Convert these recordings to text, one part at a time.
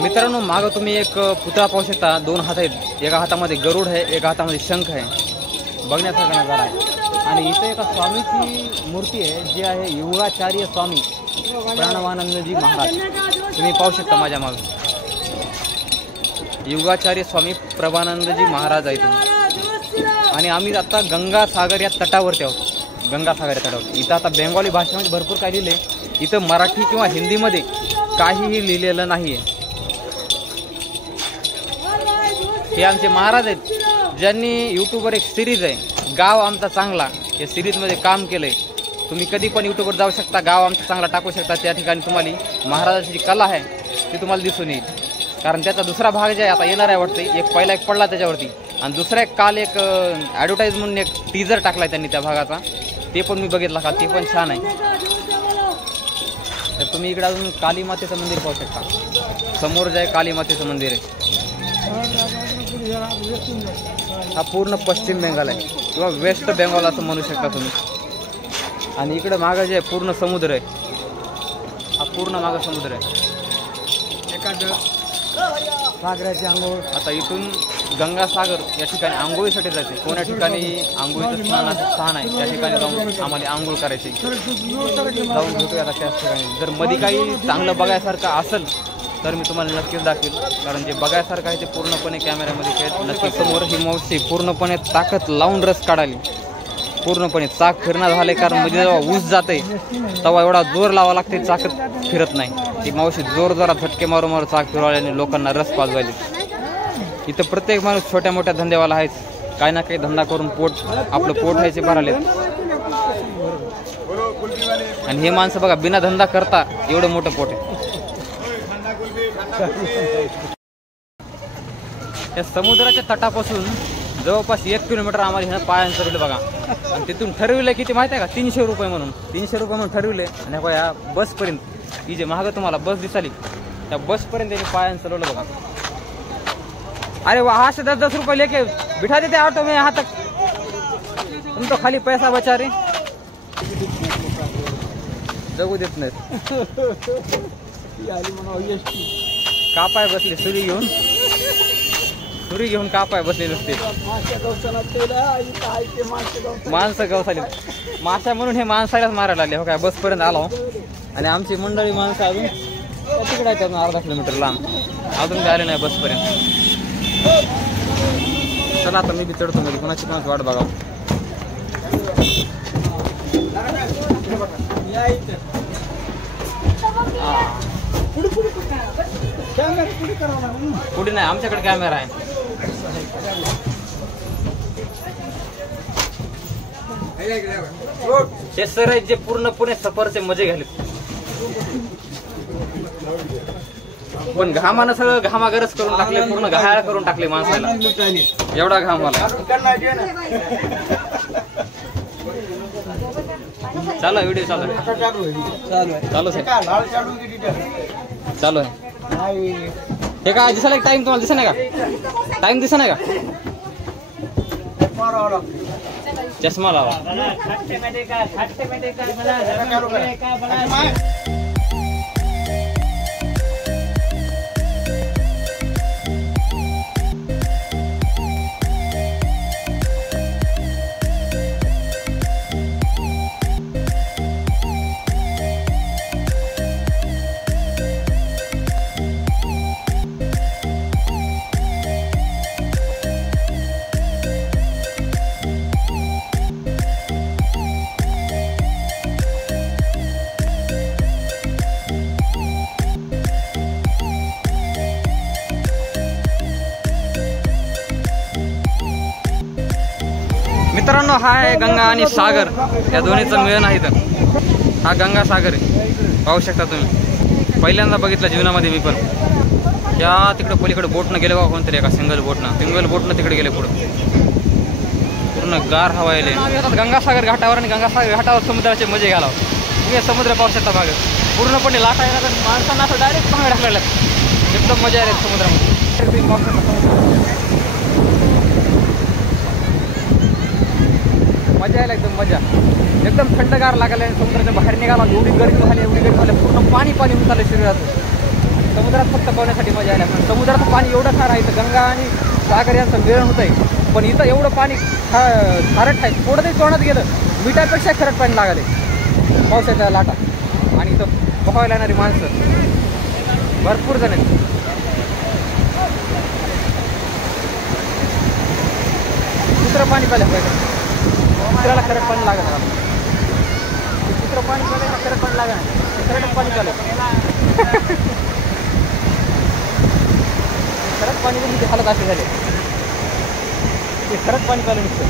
मित्रांनो, मागं तुम्ही एक पुतळा पाहू शकता. 2 हात आहेत, एका हातामध्ये गरुड आहे, एका हातामध्ये शंख आहे. बघण्यासारखा नजारा आहे. आणि इथे एका स्वामीची मूर्ती आहे जी आहे युगाचार्य स्वामी प्राणवानंदजी महाराज. तुम्ही पाहू शकता माझ्या मागे युगाचार्य स्वामी प्रभानंदजी महाराज आहेत. आणि आम्ही आता गंगासागर या तटावरती आहोत. गंगासागर या तटावर इथं आता बेंगॉली भाषेमध्ये भरपूर काही लिहिले. इथं मराठी किंवा हिंदीमध्ये काहीही लिहिलेलं नाहीये. हे आमचे महाराज आहेत ज्यांनी यूट्यूबवर एक सिरीज आहे गाव आमचा चांगला, या सिरीजमध्ये काम केलंय. तुम्ही कधी पण यूट्यूबवर जाऊ शकता, गाव आमचा चांगला टाकू शकता. त्या ठिकाणी तुम्हाला महाराजाची जी कला आहे ती तुम्हाला दिसून येईल. कारण त्याचा दुसरा भाग जे आहे आता येणार आहे वाटते. एक पहिला एक पडला त्याच्यावरती, आणि दुसरा एक काल एक ॲडव्हर्टाईज म्हणून एक टीजर टाकलाय त्यांनी त्या भागाचा. ते पण मी बघितला का, ते पण छान आहे. तर तुम्ही इकडे अजून काली मातेचं मंदिर पाहू शकता. समोर जे आहे काली मातेचं मंदिर आहे. हा पूर्ण पश्चिम बेंगाल आहे किंवा वेस्ट बेंगॉल असं म्हणू शकता तुम्ही. आणि इकडे मागं जे आहे पूर्ण समुद्र आहे. हा पूर्ण मागं समुद्र आहे. सागराची आंघोळ. आता इथून गंगासागर या ठिकाणी आंघोळीसाठी जायचे. कोण्या ठिकाणी आंघोळीचं स्नानाचं स्थान आहे त्या ठिकाणी जाऊन आम्हाला आंघोळ करायची. जाऊन भेटूया आता त्याच ठिकाणी. जर मध्ये काही चांगलं बघायसारखं असेल तर मी तुम्हाला नक्कीच दाखवेल. कारण जे बघायसारखं आहे ते पूर्णपणे कॅमेऱ्यामध्ये नक्की समोर ही मावशी पूर्णपणे ताकद लावून रस काढाली. पूर्णपणे चाक फिरणं झाले. कारण मध्ये जेव्हा ऊस जाते तेव्हा एवढा जोर लावा लागते, चाकत फिरत नाही. ती मावशी जोर जोरात झटके मारून मारून चाक फिरवायला लोकांना रस पाजवायली. इथं प्रत्येक माणूस छोट्या मोठ्या धंद्यावाला आहेच. काही ना काही धंदा करून आपलं पोट व्हायचे भराले. आणि हे माणसं बघा बिना धंदा करता एवढं मोठं पोट आहे. या समुद्राच्या तटापासून जवळपास 1 किलोमीटर आम्हाला ह्या पायांचं ठरवलं बघा. आणि तिथून ठरविलं किती माहिती आहे का, 300 रुपये म्हणून. 300 रुपये म्हणून ठरविले. आणि या बसपर्यंत ही जे मागं तुम्हाला बस दिसाली त्या बसपर्यंत त्यांनी पायांचं चालवलं बघा. अरे वहाँ से 10-10 रुपये लेके बिठा देते ऑटो में यहाँ तक. तुम तो खाली पैसा बचा रे. जगू देत नाहीत. का पाय बसले सुरी घेऊन का पाय बसले नसते. माणसं गवसाली माशा म्हणून हे माणसालाच मारायला लागले. हो काय बसपर्यंत आलो. आणि आमची मंडळी माणसं अजून तिकडे आहेत, अजून अर्धा किलोमीटर लांब. अजून काय आले नाही बसपर्यंत. चला आता मी बी चढतो. मध्ये कोणाची वाट बघावं. पुढे नाही, आमच्याकडे कॅमेरा आहे. हे सर आहेत जे पूर्णपणे सफरचे मजे घाले. पण घामानं सगळं घामागरज करून टाकले, पूर्ण घायाळ करून टाकले माणसाला. एवढा घाम आला. चालू आहे व्हिडिओ, चालू आहे. हे काय दिसायला टाइम तुम्हाला दिसा नाही का? टाइम दिसा नाही का? चष्मा लावा. मित्रांनो, हा आहे गंगा आणि सागर या दोन्हीचं मिळन आहे. तर हा गंगा सागर आहे, पाहू शकता तुम्ही. पहिल्यांदा बघितलं जीवनामध्ये मी पण. त्या तिकडे पलीकडे बोटनं गेले बघा, कोणतरी एका सिंगल बोटनं तिकडे गेले. पुढं पूर्ण गार हवा येईल. गंगासागर घाटावर आणि गंगासागर घाटावर समुद्राचे मजे घ्यायला. तुम्ही समुद्र पाहू शकता भाग पूर्णपणे लाटा येणार. माणसांना असं डायरेक्ट पाहायला टाकलेलं एकदम मजा आहे समुद्रामध्ये. मजा यायला एकदम मजा. एकदम थंडगार लागले. समुद्राच्या बाहेर निघाला एवढी गर्दी झाली पूर्ण पाणी होत आलं शरीरात. समुद्रात फक्त पोहण्यासाठी मजा आली, पण समुद्राचं पाणी एवढं खारं आहे, इथं गंगा आणि सागर यांचं मिळण होत आहे, पण इथं एवढं पाणी खारट आहे, थोडं तरी तोंडात गेलं मिठापेक्षा खारट पाणी लागले पावसाच्या लाटा. आणि इथं पोहायला येणारी माणसं भरपूर जण आहेत. दुसरं पाणी पाहिलं पाहिजे, दुसऱ्याला खरंच पाणी लागत नाही, दुसरं पाणी पाहिलं खरंच पाणी लागत नाही, खरंच पाणी पाहिलं खरंच पाणी पण तिथे हालत असे झाले, ते खरंच पाणी पाहिलं नुसतं.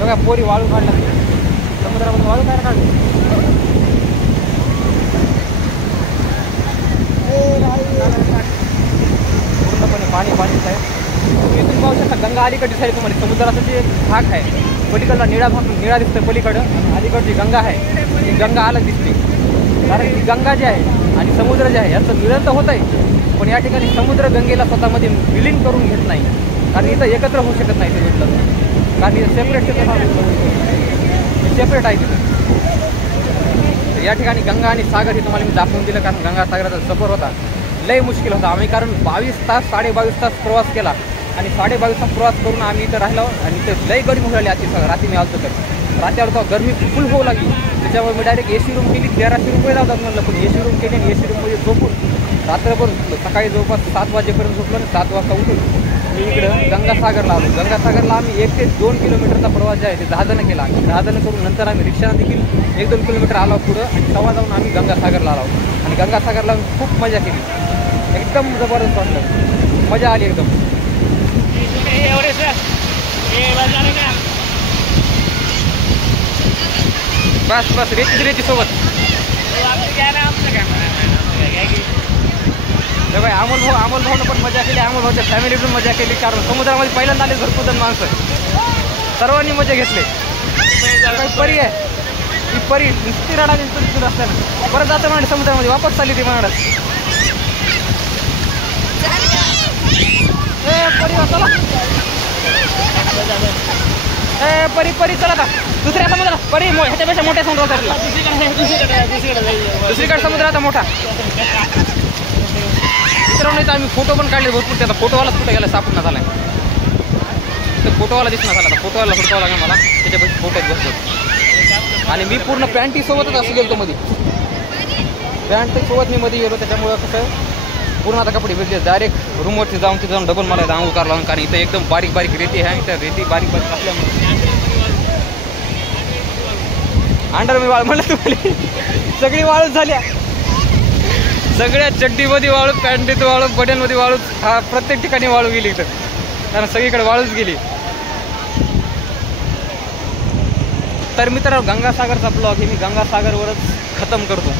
बघा पोरी वाळू काढला, समुद्रामध्ये वाळू काय काढली, पूर्णपणे पाणी पाणीच आहे. इथून पाहू शकता गंगा अलीकडची साईड तुम्हाला समुद्राचा जे भाग आहे पलीकडला निळा दिसतं पलीकडं, अलीकडची गंगा आहे ती गंगा अलग दिसते, कारण की गंगा जी आहे आणि समुद्र जे आहे याचं मिळन तर होत आहे, पण या ठिकाणी समुद्र गंगेला स्वतःमध्ये विलीन करून घेत नाही, कारण इथं एकत्र होऊ शकत नाही ते म्हटलं, कारण इथं सेपरेट आहे तिथं. या ठिकाणी गंगा आणि सागर हे तुम्हाला मी दाखवून दिलं, कारण गंगा सागराचा सफर होता लय मुश्किल होता. आम्ही कारण 22 तास 22.5 तास प्रवास केला आणि 22.5 तास प्रवास करून आम्ही इथं राहिलो आणि इथं लय गरमी होऊ लागली. रात्री मी आलतो तर रात्री आलो तर गरमी फुल होऊ लागली, त्याच्यामुळे मी डायरेक्ट AC रूम केली, 1300 रुपये लावतात म्हणलं, पण AC रूम केली आणि AC रूममध्ये झोपून रात्रभर सकाळी जवळपास 7 वाजेपर्यंत झोपलो आणि 7 वाजता उठून मी इकडं गंगासागरला आलो. गंगासागरला आम्ही 1 ते 2 किलोमीटरचा प्रवास जे आहे ते 10 जण केला, 10 जण करून नंतर आम्ही रिक्षानं देखील 1-2 किलोमीटर आलो पुढं आणि तेव्हा जाऊन आम्ही गंगासागरला आलो आणि गंगासागरला खूप मजा केली, एकदम जबरदस्त वाटलं, मजा आली एकदम. बस रेती सोबत भाई अमोल भाऊनं पण मजा केली, अमोल भाऊच्या फॅमिलीतून मजा केली, कारण समुद्रामध्ये पहिल्यांदा आले भरपूर जण माणसं, सर्वांनी मजा घेतली. परी आहे ही परी नुसती रडा नुसतं असताना परत जातं म्हणजे समुद्रामध्ये वापस चालली ती म्हणत चला परी चला आता दुसऱ्या समुद्रात, परी ह्याच्यापेक्षा मोठ्या समुद्रात दुसरीकडे समुद्र आता मोठा. मित्रांनो इथं आम्ही फोटो पण काढले भरपूर, त्याचा फोटोवालाच कुठे गेला सापडण्यात झाला तर फोटोवाला दिसणार झाला, आता फोटोवाला हुडकावं लागेल मला, त्याच्यापेक्षा फोटोच भरपूर. आणि मी पूर्ण पॅन्टी सोबतच असं गेलो मध्ये, पॅन्ट सोबत मी मध्ये गेलो, त्याच्यामुळं कसं पूर्ण आता कपडे भेटले, डायरेक्ट रूमवरती जाऊन तिथं जाऊन डबल मला आंघोळ करावं लागून, कारण इथं एकदम बारीक बारीक रेती आहे, इथं रेती बारीक बारीक असल्यामुळे अंडर मी वाळू म्हणलं तुम्हाला सगळी वाळूच झाल्या, सगळ्या चड्डीमध्ये वाळू, पॅन्टीत वाळू, बड्यांमध्ये वाळू, हा प्रत्येक ठिकाणी वाळू गेली इथं, कारण सगळीकडे वाळूच गेली. तर मित्रांनो गंगासागरचा ब्लॉग हे मी गंगासागरवरच खतम करतो,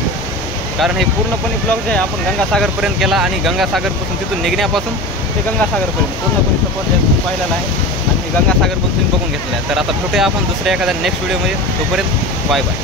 कारण हे पूर्णपणे ब्लॉग जे आहे आपण गंगासागरपर्यंत केला आणि गंगासागरपासून तिथून निघण्यापासून ते गंगासागरपर्यंत पूर्णपणे सफर पाहिलेला आहे आणि गंगासागर पण तुम्ही बघून घेतलेला आहे. तर आता भेटूया आपण दुसऱ्या एखाद्या नेक्स्ट व्हिडिओमध्ये, तोपर्यंत बाय बाय.